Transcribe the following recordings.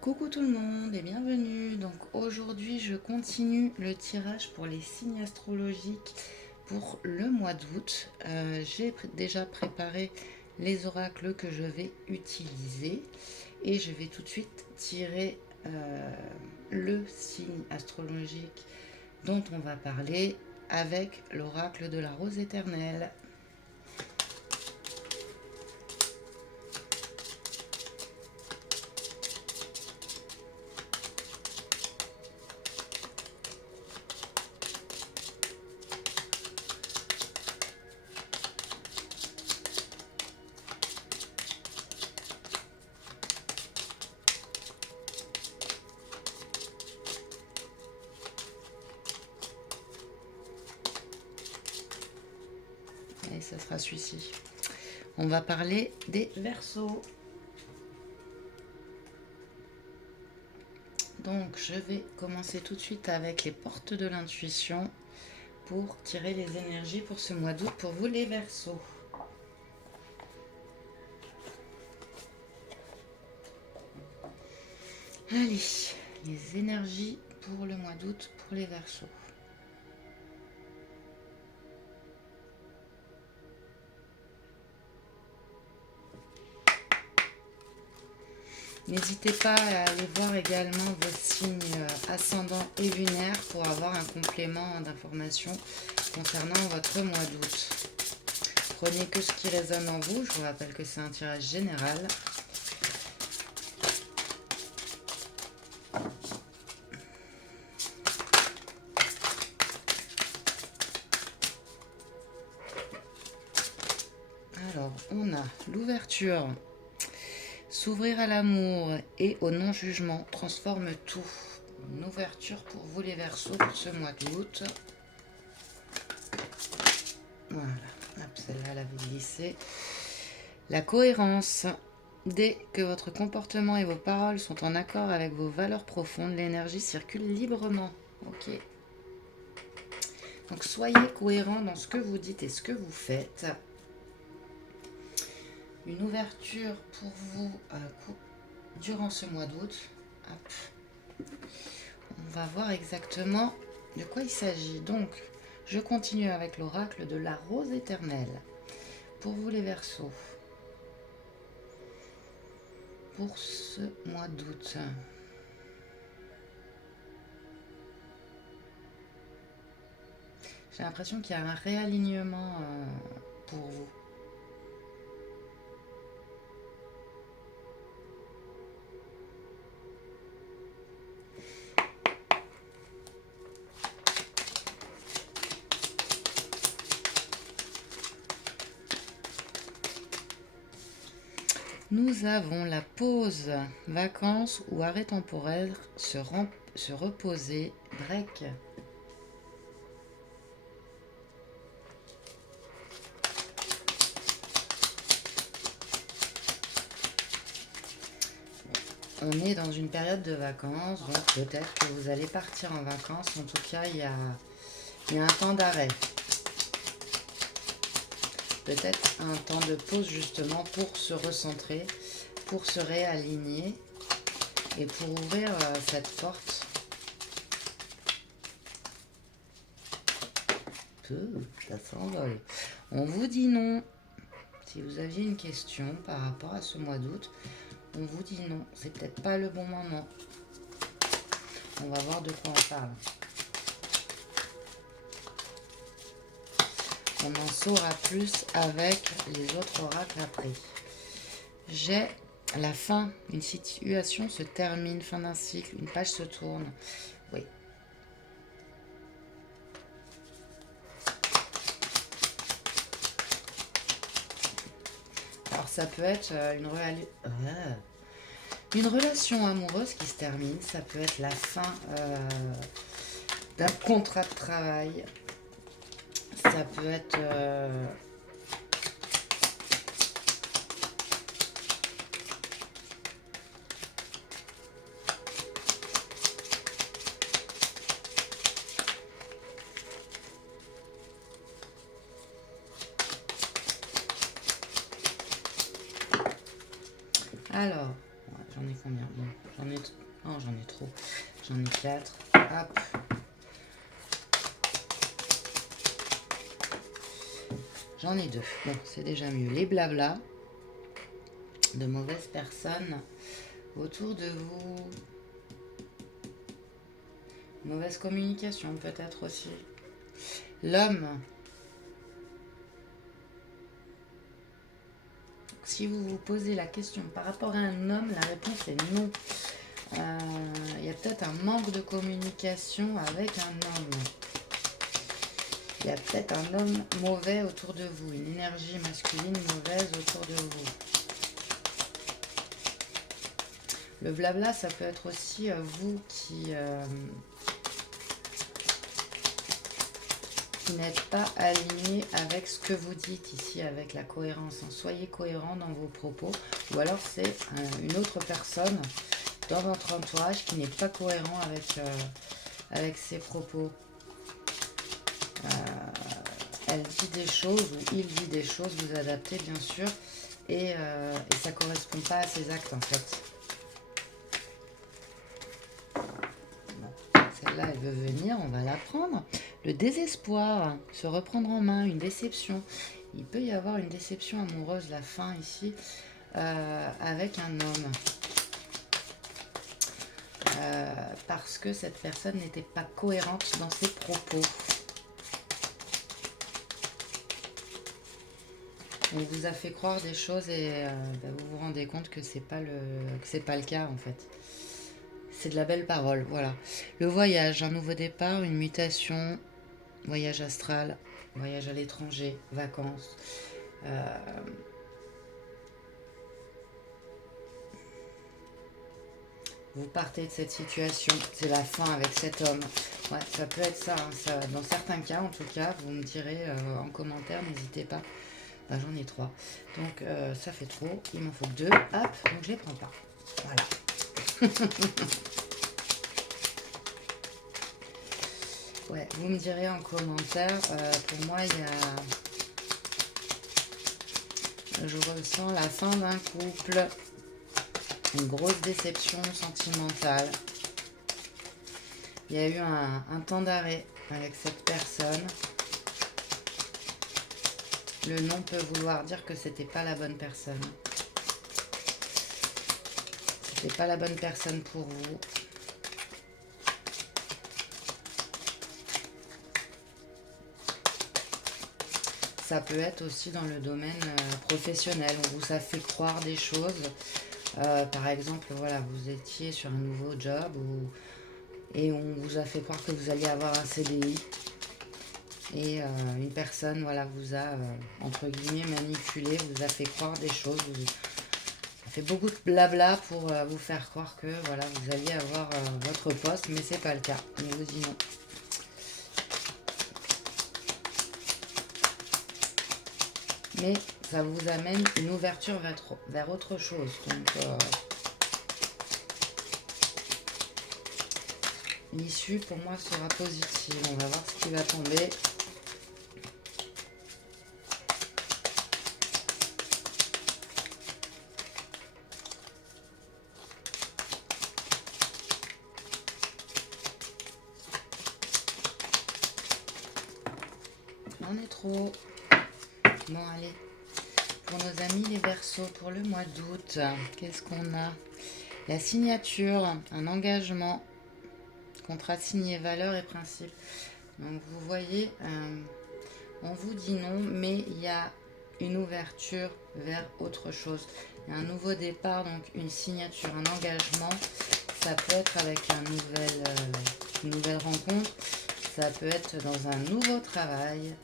Coucou tout le monde et bienvenue. Donc aujourd'hui je continue le tirage pour les signes astrologiques pour le mois d'août. J'ai déjà préparé les oracles que je vais utiliser et je vais tout de suite tirer le signe astrologique dont on va parler avec l'oracle de la rose éternelle. Et ça sera celui-ci. On va parler des Verseaux. Donc je vais commencer tout de suite avec les portes de l'intuition pour tirer les énergies pour ce mois d'août pour vous les Verseaux. Allez, les énergies pour le mois d'août pour les Verseaux. N'hésitez pas à aller voir également vos signes ascendants et lunaires pour avoir un complément d'informations concernant votre mois d'août. Prenez que ce qui résonne en vous. Je vous rappelle que c'est un tirage général. Alors, on a l'ouverture. S'ouvrir à l'amour et au non-jugement transforme tout. Une ouverture pour vous les Verseaux pour ce mois d'août. Voilà, celle-là, elle avait glissé. La cohérence. Dès que votre comportement et vos paroles sont en accord avec vos valeurs profondes, l'énergie circule librement. Ok. Donc soyez cohérent dans ce que vous dites et ce que vous faites. Une ouverture pour vous durant ce mois d'août. On va voir exactement de quoi il s'agit. Donc, je continue avec l'oracle de la rose éternelle. Pour vous les Verseaux. Pour ce mois d'août. J'ai l'impression qu'il y a un réalignement pour vous. Nous avons la pause, vacances ou arrêt temporaire, se reposer, break. On est dans une période de vacances, donc peut-être que vous allez partir en vacances. En tout cas, il y a un temps d'arrêt. Peut-être un temps de pause justement pour se recentrer, pour se réaligner et pour ouvrir cette porte. Ça s'envole. On vous dit non. Si vous aviez une question par rapport à ce mois d'août, on vous dit non. C'est peut-être pas le bon moment. On va voir de quoi on parle. On en saura plus avec les autres oracles après. J'ai la fin. Une situation se termine, fin d'un cycle, une page se tourne. Oui. Alors ça peut être une relation amoureuse qui se termine. Ça peut être la fin d'un contrat de travail. Ça peut être alors, J'en ai combien? Bon, j'en ai... Oh, j'en ai trop. J'en ai 4. Hop. J'en ai 2. Bon, c'est déjà mieux. Les blabla de mauvaises personnes autour de vous. Mauvaise communication peut-être aussi. L'homme. Si vous vous posez la question par rapport à un homme, la réponse est non. Il y a peut-être un manque de communication avec un homme. Il y a peut-être un homme mauvais autour de vous, une énergie masculine mauvaise autour de vous. Le blabla, ça peut être aussi vous qui n'êtes pas aligné avec ce que vous dites ici, avec la cohérence. Soyez cohérent dans vos propos, ou alors c'est une autre personne dans votre entourage qui n'est pas cohérent avec ses propos. Elle dit des choses, ou il dit des choses, vous adaptez bien sûr, et ça ne correspond pas à ses actes en fait. Bon, celle-là, elle veut venir, on va la prendre. Le désespoir, se reprendre en main, une déception. Il peut y avoir une déception amoureuse, la fin ici, avec un homme. Parce que cette personne n'était pas cohérente dans ses propos. On vous a fait croire des choses et vous vous rendez compte que c'est pas le cas en fait. C'est de la belle parole, voilà. Le voyage, un nouveau départ, une mutation, voyage astral, voyage à l'étranger, vacances. Vous partez de cette situation, c'est la fin avec cet homme. Ouais, ça peut être ça, hein, ça. Dans certains cas, en tout cas, vous me direz en commentaire, n'hésitez pas. Bah, j'en ai 3. Donc, ça fait trop. Il m'en faut 2. Hop, donc je les prends pas. Voilà. Ouais, vous me direz en commentaire. Pour moi, il y a... Je ressens la fin d'un couple. Une grosse déception sentimentale. Il y a eu un temps d'arrêt avec cette personne. Le nom peut vouloir dire que c'était pas la bonne personne. C'était pas la bonne personne pour vous. Ça peut être aussi dans le domaine professionnel. On vous a fait croire des choses. Par exemple, voilà, vous étiez sur un nouveau job et on vous a fait croire que vous alliez avoir un CDI. Et une personne, voilà, vous a, entre guillemets, manipulé, vous a fait croire des choses, vous a fait beaucoup de blabla pour vous faire croire que, voilà, vous alliez avoir votre poste, mais c'est pas le cas. On vous dit non. Mais ça vous amène une ouverture vers autre chose. Donc, l'issue, pour moi, sera positive. On va voir ce qui va tomber. On est trop. Bon, allez. Pour nos amis les Verseaux, pour le mois d'août, qu'est-ce qu'on a? La signature, un engagement, contrat signé, valeurs et principes. Donc vous voyez, on vous dit non, mais il y a une ouverture vers autre chose. Il y a un nouveau départ, donc une signature, un engagement. Ça peut être avec une nouvelle rencontre. Ça peut être dans un nouveau travail.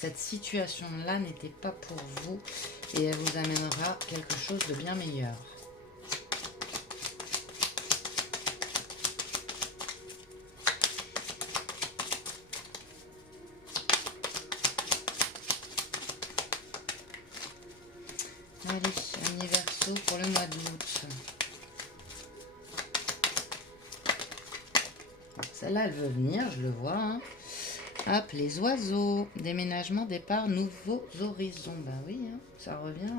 Cette situation-là n'était pas pour vous et elle vous amènera quelque chose de bien meilleur. Allez, amis Verseaux pour le mois d'août. Celle-là, elle veut venir, je le vois. Hein. Hop, les oiseaux. Déménagement, départ, nouveaux horizons. Ben oui, hein, ça revient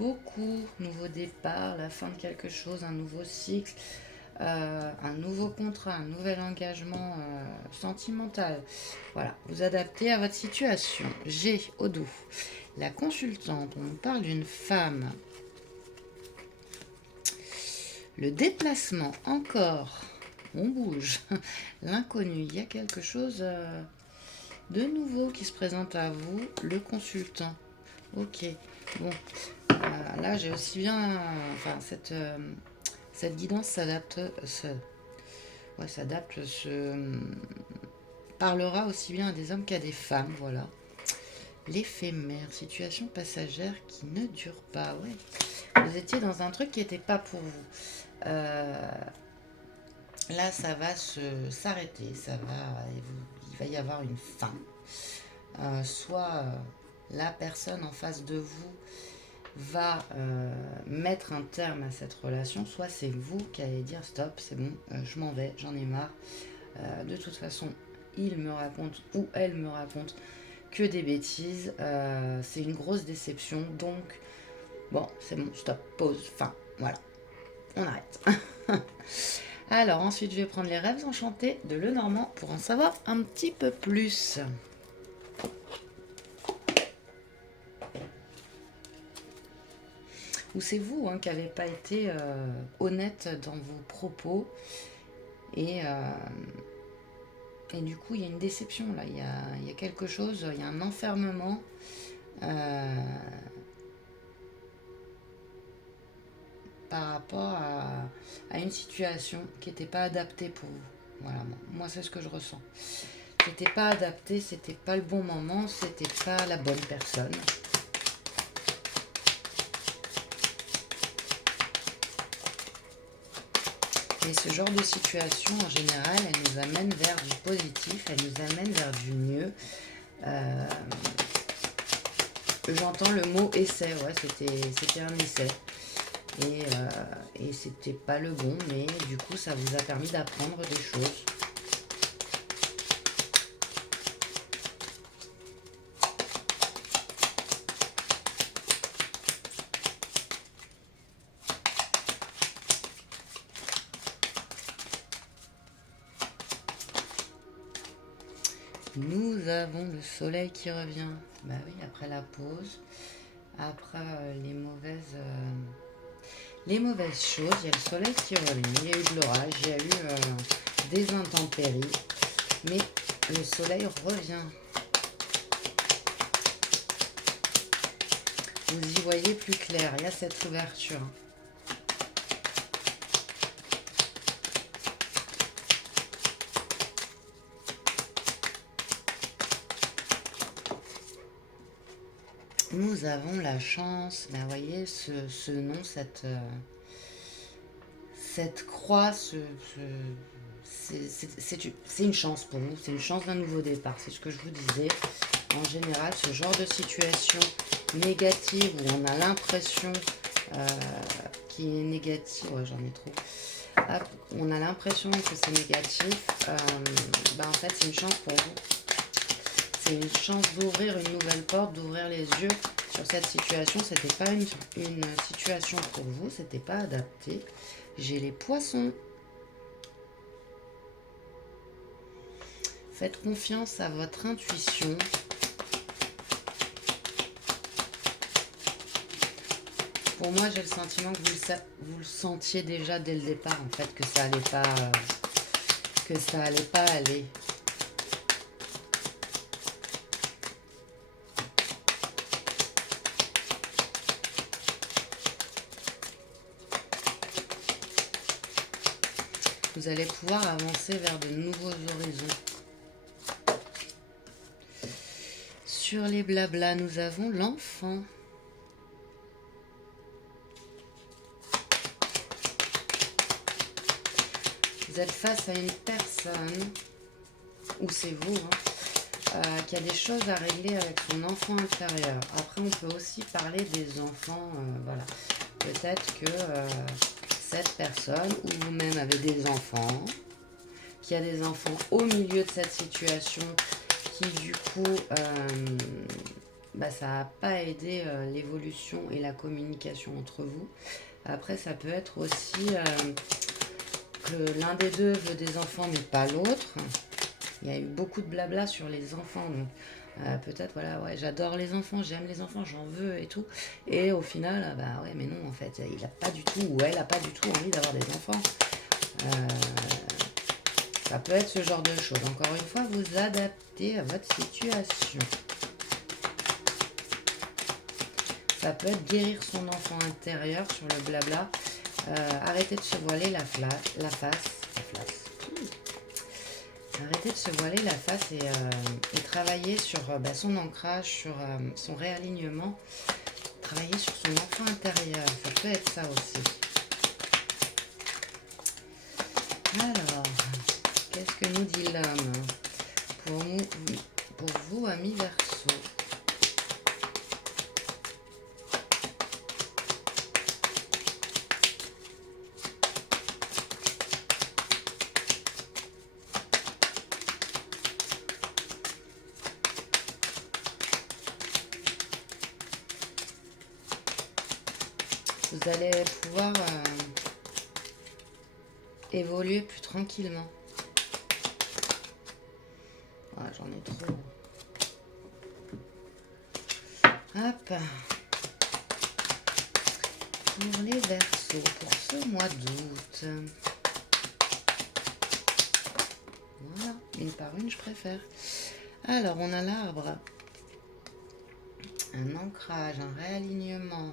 beaucoup. Nouveau départ, la fin de quelque chose, un nouveau cycle, un nouveau contrat, un nouvel engagement sentimental. Voilà, vous adaptez à votre situation. J'ai au dos la consultante, on nous parle d'une femme. Le déplacement, encore, on bouge. L'inconnu, il y a quelque chose de nouveau qui se présente à vous, le consultant. Ok, bon, là j'ai aussi bien, enfin cette guidance s'adapte, parlera aussi bien à des hommes qu'à des femmes, voilà. L'éphémère, situation passagère qui ne dure pas, ouais. Vous étiez dans un truc qui n'était pas pour vous. Là, ça va s'arrêter, il va y avoir une fin. Soit la personne en face de vous va mettre un terme à cette relation, soit c'est vous qui allez dire stop, c'est bon, je m'en vais, j'en ai marre. De toute façon, il me raconte ou elle me raconte que des bêtises. C'est une grosse déception, donc bon, c'est bon, stop, pause, fin, voilà, on arrête. Alors ensuite, je vais prendre les rêves enchantés de Lenormand pour en savoir un petit peu plus. Ou c'est vous qui n'avez pas été honnête dans vos propos et du coup il y a une déception là, il y a quelque chose, il y a un enfermement par rapport à une situation qui n'était pas adaptée pour vous. Voilà, moi c'est ce que je ressens. C'était pas adapté, c'était pas le bon moment, c'était pas la bonne personne. Et ce genre de situation, en général, elle nous amène vers du positif, elle nous amène vers du mieux. J'entends le mot essai, ouais, c'était un essai. Et c'était pas le bon, mais du coup, ça vous a permis d'apprendre des choses. Nous avons le soleil qui revient. Bah oui, après la pause, après les mauvaises choses, il y a le soleil qui revient. Il y a eu de l'orage, il y a eu des intempéries, mais le soleil revient. Vous y voyez plus clair, il y a cette ouverture. Nous avons la chance, vous voyez, ce nom, cette croix, c'est une chance pour nous, c'est une chance d'un nouveau départ, c'est ce que je vous disais. En général, ce genre de situation négative où on a l'impression qui est négative, ouais j'en ai trop, on a l'impression que c'est négatif, en fait c'est une chance pour vous. C'est une chance d'ouvrir une nouvelle porte, d'ouvrir les yeux sur cette situation. C'était pas une situation pour vous, c'était pas adapté. J'ai les poissons. Faites confiance à votre intuition. Pour moi, j'ai le sentiment que vous le sentiez déjà dès le départ, en fait, que ça allait pas aller. Vous allez pouvoir avancer vers de nouveaux horizons. Sur les blablas, nous avons l'enfant. Vous êtes face à une personne, ou c'est vous, qui a des choses à régler avec son enfant intérieur. Après, on peut aussi parler des enfants, voilà. Peut-être que cette personne, ou vous-même avez des enfants, qui a des enfants au milieu de cette situation, qui du coup bah, ça n'a pas aidé l'évolution et la communication entre vous. Après, ça peut être aussi que l'un des deux veut des enfants, mais pas l'autre. Il y a eu beaucoup de blabla sur les enfants, donc peut-être, voilà, ouais, j'adore les enfants, j'aime les enfants, j'en veux et tout. Et au final, bah ouais, mais non, en fait, il a pas du tout, ou elle a pas du tout envie d'avoir des enfants. Euh, Ça peut être ce genre de choses. Encore une fois, vous adaptez à votre situation. Ça peut être guérir son enfant intérieur sur le blabla. Arrêter de se voiler la face. Arrêter de se voiler la face et travailler sur son ancrage, sur son réalignement. Travailler sur son enfant intérieur. Ça peut être ça aussi. Alors, qu'est-ce que nous dit l'homme pour vous, amis Verseau? Vous allez pouvoir évoluer plus tranquillement. Ah, j'en ai trop. Hop. Pour les Verseaux, pour ce mois d'août. Voilà, une par une, je préfère. Alors, on a l'arbre. Un ancrage, un réalignement.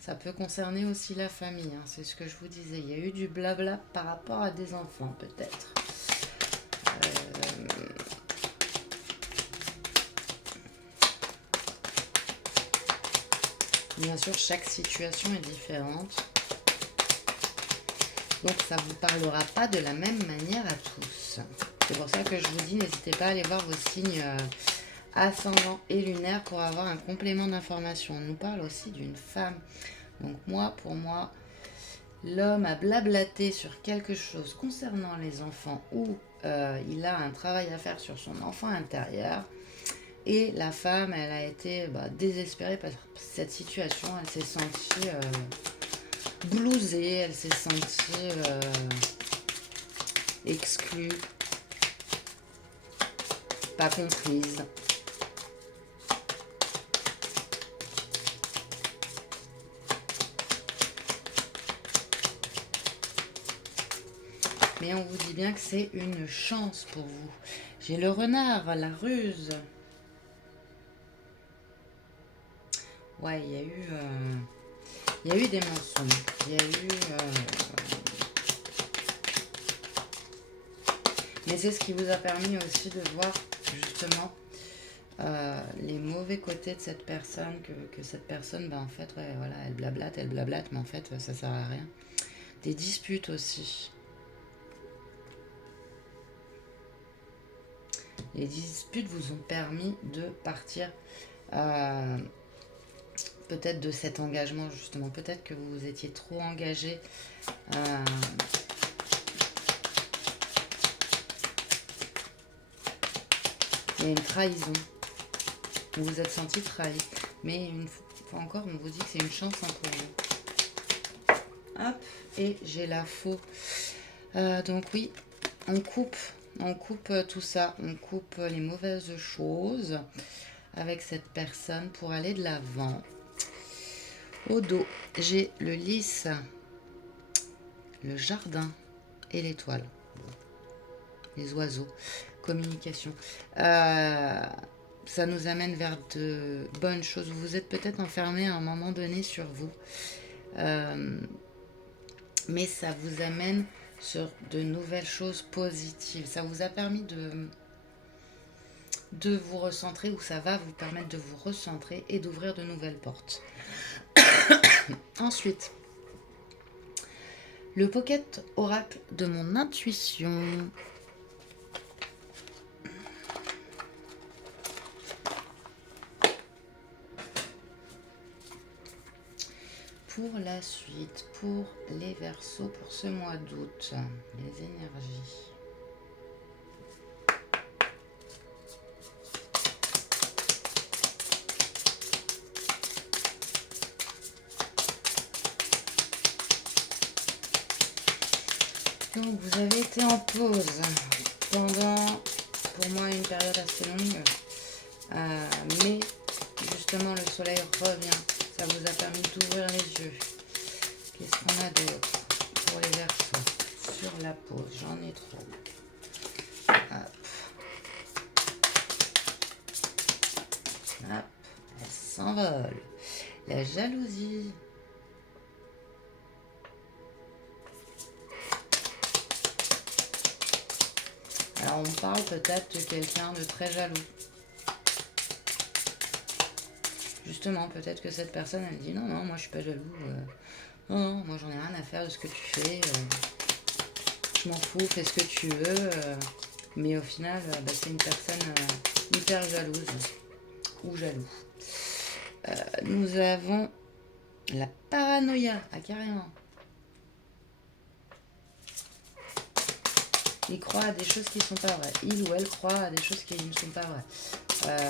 Ça peut concerner aussi la famille, hein, c'est ce que je vous disais. Il y a eu du blabla par rapport à des enfants, peut-être. Bien sûr, chaque situation est différente. Donc, ça ne vous parlera pas de la même manière à tous. C'est pour ça que je vous dis, n'hésitez pas à aller voir vos signes ascendant et lunaire pour avoir un complément d'information. On nous parle aussi d'une femme. Donc moi, pour moi, l'homme a blablaté sur quelque chose concernant les enfants ou il a un travail à faire sur son enfant intérieur. Et la femme, elle a été désespérée par cette situation. Elle s'est sentie blousée, elle s'est sentie exclue, pas comprise. Mais on vous dit bien que c'est une chance pour vous. J'ai le renard, la ruse. Ouais, il y a eu des mensonges. Il y a eu... Mais c'est ce qui vous a permis aussi de voir justement les mauvais côtés de cette personne, que cette personne, en fait, ouais, voilà, elle blablate, mais en fait, ça sert à rien. Des disputes aussi. Les disputes vous ont permis de partir peut-être de cet engagement, justement. Peut-être que vous étiez trop engagé. Il y a une trahison. Vous vous êtes senti trahi. Mais une fois encore, on vous dit que c'est une chance pour vous. Hop, et j'ai la faux. Donc oui, on coupe tout ça. On coupe les mauvaises choses avec cette personne pour aller de l'avant. Au dos, j'ai le lys, le jardin et l'étoile. Les oiseaux, communication. Ça nous amène vers de bonnes choses. Vous vous êtes peut-être enfermé à un moment donné sur vous. Mais ça vous amène sur de nouvelles choses positives. Ça vous a permis de vous recentrer, ou ça va vous permettre de vous recentrer et d'ouvrir de nouvelles portes. Ensuite, le pocket oracle de mon intuition. pour la suite, pour les Verseaux, pour ce mois d'août, les énergies. Donc vous avez été en pause pendant, pour moi, une période assez longue. Mais justement le soleil revient, ça vous a permis d'ouvrir les yeux. Qu'est-ce qu'on a d'autre pour les Verseaux sur la pause? J'en ai trop. Hop. Hop. Elle s'envole. La jalousie. Alors on parle peut-être de quelqu'un de très jaloux. Justement, peut-être que cette personne, elle dit non, non, moi je suis pas jaloux. Non, non, moi j'en ai rien à faire de ce que tu fais. Je m'en fous, fais ce que tu veux. Mais au final, c'est une personne hyper jalouse ou jaloux. Nous avons la paranoïa. Ah, carrément. Il croit à des choses qui ne sont pas vraies. Il ou elle croit à des choses qui ne sont pas vraies.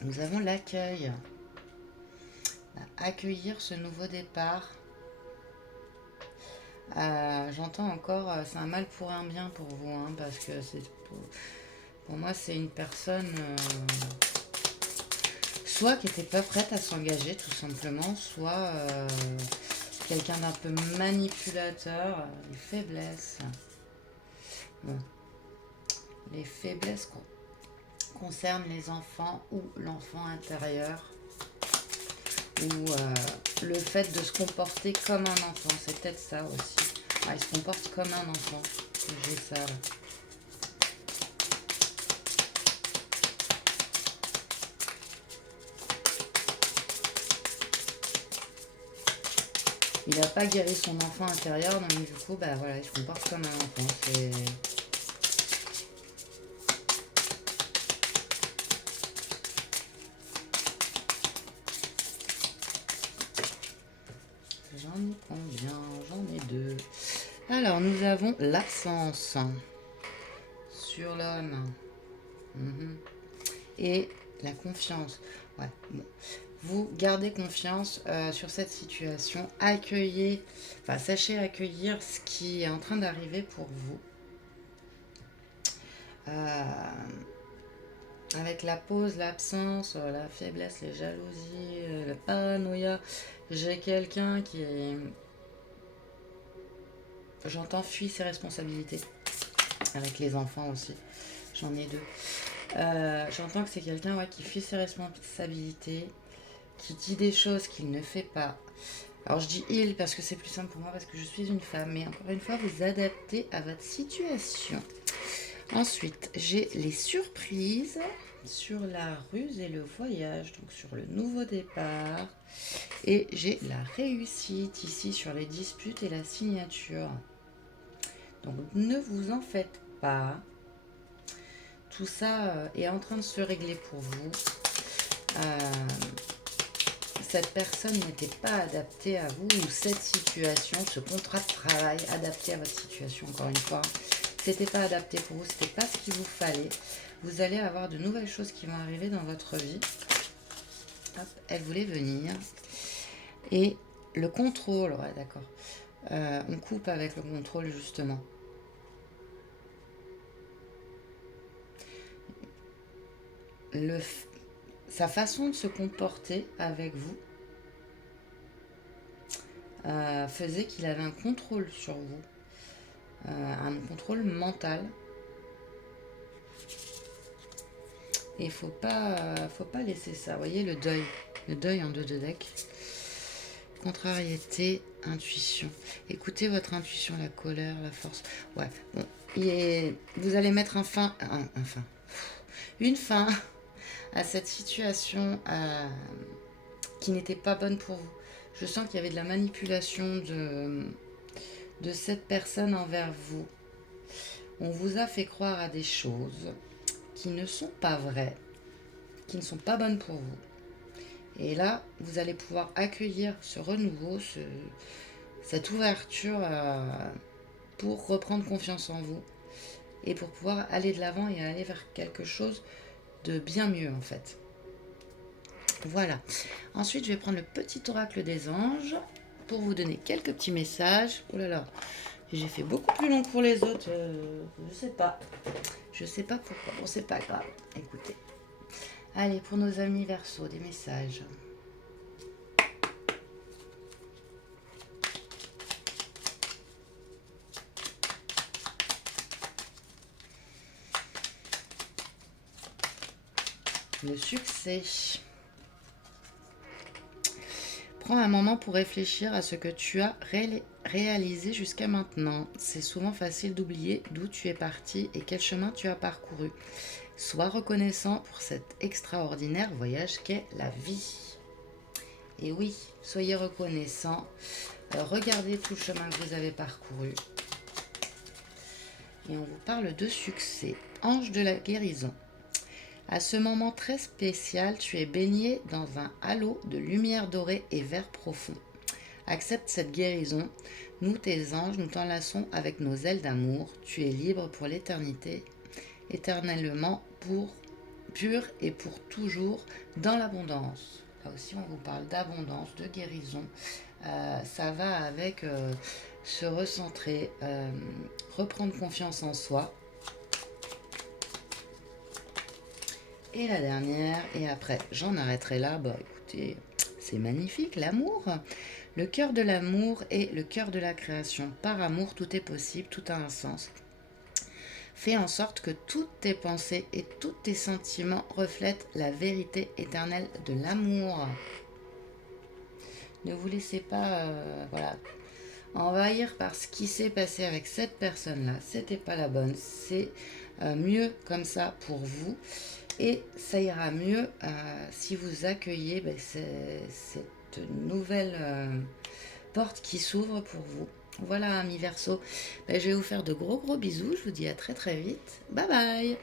Nous avons l'accueil. Accueillir ce nouveau départ. J'entends encore, c'est un mal pour un bien pour vous, hein, parce que pour moi c'est une personne soit qui n'était pas prête à s'engager tout simplement, soit quelqu'un d'un peu manipulateur. Les faiblesses. Bon. Les faiblesses concernent les enfants ou l'enfant intérieur, ou le fait de se comporter comme un enfant. C'est peut-être ça aussi. Il se comporte comme un enfant. J'ai ça là. Il n'a pas guéri son enfant intérieur, donc du coup, voilà, il se comporte comme un enfant. C'est... J'en ai combien? J'en ai 2. Alors, nous avons l'absence sur l'homme. Et la confiance. Ouais, bon. Vous gardez confiance sur cette situation. Accueillez, sachez accueillir ce qui est en train d'arriver pour vous. Avec la pause, l'absence, la faiblesse, les jalousies, la paranoïa. J'ai quelqu'un qui est... J'entends fuir ses responsabilités. Avec les enfants aussi. J'en ai 2. J'entends que c'est quelqu'un qui fuit ses responsabilités, qui dit des choses qu'il ne fait pas. Alors je dis il parce que c'est plus simple pour moi, parce que je suis une femme. Mais encore une fois, vous adaptez à votre situation. Ensuite, j'ai les surprises sur la ruse et le voyage, donc sur le nouveau départ. Et j'ai la réussite ici sur les disputes et la signature. Donc ne vous en faites pas. Tout ça est en train de se régler pour vous. Cette personne n'était pas adaptée à vous, ou cette situation, ce contrat de travail adapté à votre situation, encore une fois. C'était pas adapté pour vous, c'était pas ce qu'il vous fallait. Vous allez avoir de nouvelles choses qui vont arriver dans votre vie. Hop, elle voulait venir. Et le contrôle, ouais, d'accord. On coupe avec le contrôle, justement. Sa façon de se comporter avec vous faisait qu'il avait un contrôle sur vous. Un contrôle mental. Et il faut pas laisser ça. Vous voyez le deuil en 2 de deck. Contrariété, intuition. Écoutez votre intuition, la colère, la force. Ouais, bon. Vous allez mettre une fin à cette situation qui n'était pas bonne pour vous. Je sens qu'il y avait de la manipulation de cette personne envers vous. On vous a fait croire à des choses qui ne sont pas vraies, qui ne sont pas bonnes pour vous. Et là, vous allez pouvoir accueillir ce renouveau, cette ouverture pour reprendre confiance en vous et pour pouvoir aller de l'avant et aller vers quelque chose de bien mieux en fait. Voilà. Ensuite, je vais prendre le petit oracle des anges pour vous donner quelques petits messages. Oh là là, j'ai fait beaucoup plus long pour les autres. Je sais pas. Je sais pas pourquoi. Bon, c'est pas grave. Écoutez. Allez, pour nos amis Verseaux, des messages. Le succès. Prends un moment pour réfléchir à ce que tu as réalisé jusqu'à maintenant. C'est souvent facile d'oublier d'où tu es parti et quel chemin tu as parcouru. Sois reconnaissant pour cet extraordinaire voyage qu'est la vie. Et oui, soyez reconnaissant. Regardez tout le chemin que vous avez parcouru. Et on vous parle de succès. Ange de la guérison. À ce moment très spécial, tu es baigné dans un halo de lumière dorée et vert profond. Accepte cette guérison. Nous, tes anges, nous t'enlaçons avec nos ailes d'amour. Tu es libre pour l'éternité, éternellement, pur et pour toujours, dans l'abondance. Là aussi, on vous parle d'abondance, de guérison. Ça va avec se recentrer, reprendre confiance en soi. Et la dernière, et après j'en arrêterai là. Bah écoutez, c'est magnifique, l'amour. Le cœur de l'amour est le cœur de la création. Par amour, tout est possible, tout a un sens. Fais en sorte que toutes tes pensées et tous tes sentiments reflètent la vérité éternelle de l'amour. Ne vous laissez pas envahir par ce qui s'est passé avec cette personne-là. C'était pas la bonne. C'est mieux comme ça pour vous. Et ça ira mieux si vous accueillez cette nouvelle porte qui s'ouvre pour vous. Voilà, amis Verseaux. Je vais vous faire de gros bisous. Je vous dis à très très vite. Bye bye.